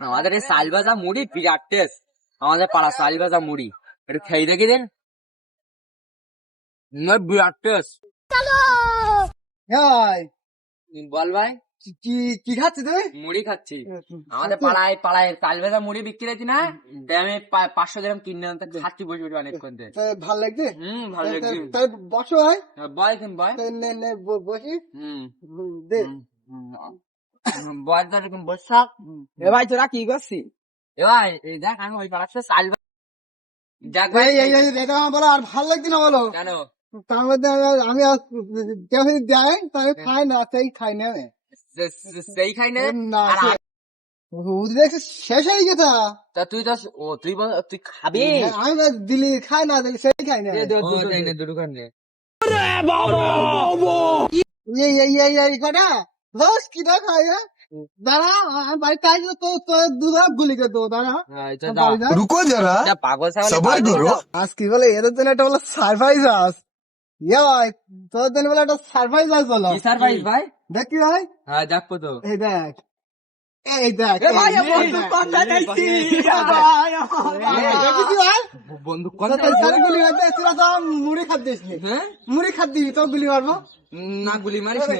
আমাদের এই চাল ভাজা মুড়ি বিরাট টেস্ট। আমাদের পাড়া চাল ভাজা মুড়ি একটু খেয়ে দেখি দেন, বিরাট টেস্ট। বল ভাই, কি খাচ্ছি তুই? মুড়ি খাচ্ছি। আমাদের পাড়ায় চাল ভাজা মুড়ি বিক্রি হচ্ছে না, তাই আমি 500 গ্রাম কিনে খাচ্ছি বসে বসে অনেকক্ষণ ধরে। ভাল লাগছে? ভালো লাগছে। তাই বসো ভাই, বয় কিন বয়, বসি দে বয় ধরে বস থাক। এ ভাই তোরা কি করছিস? এ ভাই এই দেখ আমি ওই পাড়ার চাল দেখ ভাই, বলো আর ভাল লাগছে না বলো কেন? তার মধ্যে আমি দেয় তাই খাই না, সেই খাই না সেই খাই না। না শেষ হয়ে গেছে। তা তুই তো তুই খাবি, আমি দিলি খাই না, সেই খাই না। দুটো খান নে। কটা বস কিটা খাই দাঁড়া, আমি বাড়ি খাই তো দুধ গুলি করে দেবো। দাঁড়া रुको जरा, পাগল सबर करो। আজ কি বলে এদের জন্য একটা বলে সারপ্রাইজ আস। ইয়ে ভাই তোর জন্য বলে একটা সারপ্রাইজ আস বলো। কি সারপ্রাইজ ভাই? দেখি ভাই, হ্যাঁ দেখবো তো। এই দেখ, এই দেখ বন্দুক গুলি মারতে তোরা তো মুড়ি খাত দিস, মুড়ি খাত দিবি তো গুলি মারবো না, গুলি মারিস নে।